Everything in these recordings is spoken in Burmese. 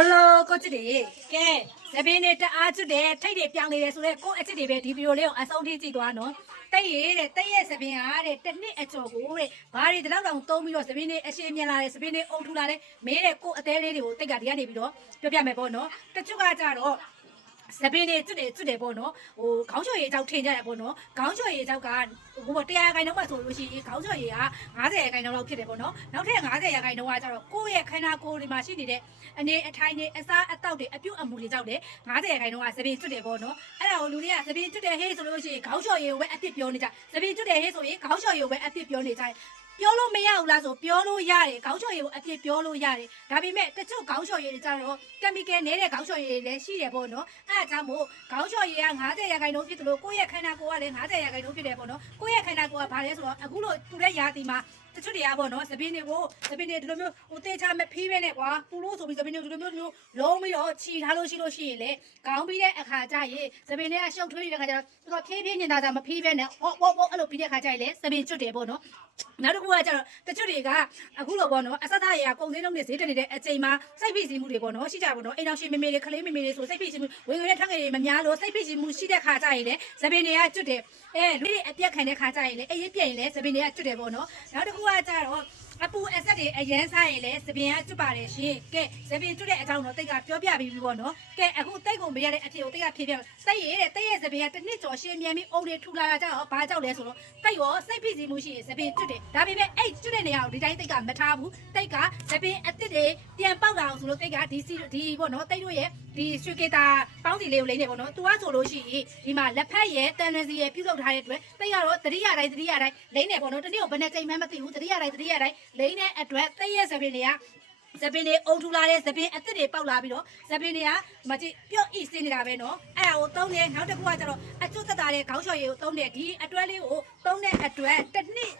Hello，哥这里，给这边的这阿叔的，他的表里的说的，哥这里边地表了，阿兄弟几多喏？但这边啊的，等你一做过的，把你的老公都没有这边的，一些面来的，这边的欧出来的，没得哥带来的，这个地方那边咯，就别没包喏，这就个咋咯？这边的这里包喏，哦，高校也招天家来包喏，高校也招干，我第二个侬嘛做游戏，高校也啊，俺这个侬老撇的包喏，老撇俺这个侬啊咋咯？哥也看那哥的嘛是的。အနေအထိုင်နဲ့အစားအသောက်တွေအပြုတ်အမူတွေကြောက်တယ်90ခိုင်နှုန်းကသပင်ကျွတ်တယ်ပေါ့နော်အဲ့ဒါကိုလူတွေကသပင်ကျွတ်တယ်ဟေးဆိုလို့ရှိရင်ခေါင်းလျှော်ရည်ကိုပဲအပြစ်ပြောနေကြသပင်ကျွတ်တယ်ဟေးဆိုရင်ခေါင်းလျှော်ရည်ကိုပဲအပြစ်ပြောနေကြပြောလို့မရဘူးလားဆိုပြောလို့ရတယ်ခေါင်းလျှော်ရည်ကိုအပြစ်ပြောလို့ရတယ်ဒါပေမဲ့တချို့ခေါင်းလျှော်ရည်တွေကြတော့ကက်မီကယ်နေတဲ့ခေါင်းလျှော်ရည်တွေလည်းရှိတယ်ပေါ့နော်အဲ့ဒါကြောင့်မို့ခေါင်းလျှော်ရည်က90ရာခိုင်နှုန်းဖြစ်တယ်လို့ကိုယ့်ရဲ့ခန္ဓာကိုယ်ကလည်း90ရာခိုင်နှုန်းဖြစ်တယ်ပေါ့နော်ကိုယ့်ရဲ့ခန္ဓာကိုယ်ကဘာလဲဆိုတော့အခုလို့တူတဲ့ရာသီမှာတချို့တွေကပေါ့နော်သပင်းတွေဒီလိုမျိုးဟိုတေချာမဖိပဲနဲ့ကွာပူလို့ဆိုပြီးသပင်းတွေဒီလိုမျိုးလုံးပြီးတော့ခြီထားလို့ရှိရင်လေခေါင်းပြီးတဲ့အခါကျရင်သပင်းတွေကရှုပ်ထွေးနေတဲ့အခါကျတော့ဖြည်းဖြည်းညင်တာမဖိပဲနဲ့ဟောအဲ့လိုပြီးတဲ့အခါကျရင်လေသပင်းကျွတ်တယ်ပေါ့နော်နောက်တစ်ခုကကျတော့တချို့တွေကအခုလိုပေါ့နော်အဆက်သားတွေကကုန်စည်နှုန်းတွေဈေးတက်နေတဲ့အချိန်မှာစိတ်ဖိစီးမှုတွေပေါ့နော်ရှိကြပါတော့အိမ်တော်ရှင်မေမေတွေကလေးမေမေတွေဆိုစိတ်ဖိစီးမှုဝင်ငွေနဲ့ထက်ငွေတွေမများလို့စိတ်ဖိစီးမှုရှိတဲ့ခါကျရင်လေသပင်းတွေကကျွတ်တယ်လူတွေအပြက်ခံတဲ့ခါကျရင်လေအေးပြက်ရင်လေသပင်းတွေကကျွတ်တယ်ပေါ့နော်နောက်တစ်ခုကကျတော့အပူအဆက်တွေအရန်စားရင်လည်းသပင်ကကျွတ်ပါတယ်ရှင်ကဲသပင်ကျွတ်တဲ့အကြောင်းတော့တိတ်ကပြောပြပြီးပြီပေါ့နော်ကဲအခုတိတ်ကိုမရတဲ့အဖြစ်ကိုတိတ်ကဖြေပြစိတ်ရဲ့တိတ်ရဲ့သပင်ကတစ်နှစ်ကျော်ရှင်းမြန်ပြီးအုံတွေထူလာတာကြောင့်ဘာကြောက်လဲဆိုတော့တိတ်ရောစိတ်ဖိစီးမှုရှိရင်သပင်ကျွတ်တယ်ဒါပေမဲ့အဲ့ကျွတ်တဲ့နေရာကိုဒီတိုင်းတိတ်ကမထားဘူးတိတ်ကသပင်အစ်စ်တွေပြန်ပေါက်လာအောင်ဆိုလို့တိတ်ကဒီပေါ့နော်တိတ်တို့ရဲ့ဒီရွှေကေတာပေါင်းစီလေးကိုလိမ့်နေပေါ့နော်သူကဆိုလို့ရှိရင်ဒီမှာလက်ဖက်ရဲ့တန်လစီရဲ့ပြုတ်လုပ်ထားတဲ့အတွက်တိတ်ကတော့တတိယတိုင်းလိမ့်နေပေါ့နော်တနေ့ကိုဘယ်နဲ့ချိန်မှမသိဘူးတတိယတိုင်းလိမ့်တဲ့အတွက်တိတ်ရဲ့သပင်တွေကသပင်တွေအုံထူလာတဲ့သပင်အစ်စ်တွေပေါက်လာပြီးတော့သပင်တွေကမကြည့်ပြုတ်ဣစင်းနေတာပဲနော်အဲ့ဒါကိုသုံးတယ်နောက်တစ်ခုကကျတော့အကျွတ်တက်တာတဲ့ခေါင်းလျှော်ရည်ကိုသုံးတယ်ဒီအတွဲလေးကိုသုံးတဲ့အတွက်တစ်နှစ်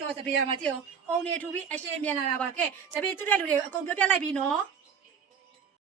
ကျော်သပင်ရမှာကြည့်အောင်အုံတွေထူပြီးအရှင်းမြန်လာတာပါကဲသပင်ကျွတ်တဲ့လူတွေကိုအကုန်ပြောပြလိုက်ပြီနော်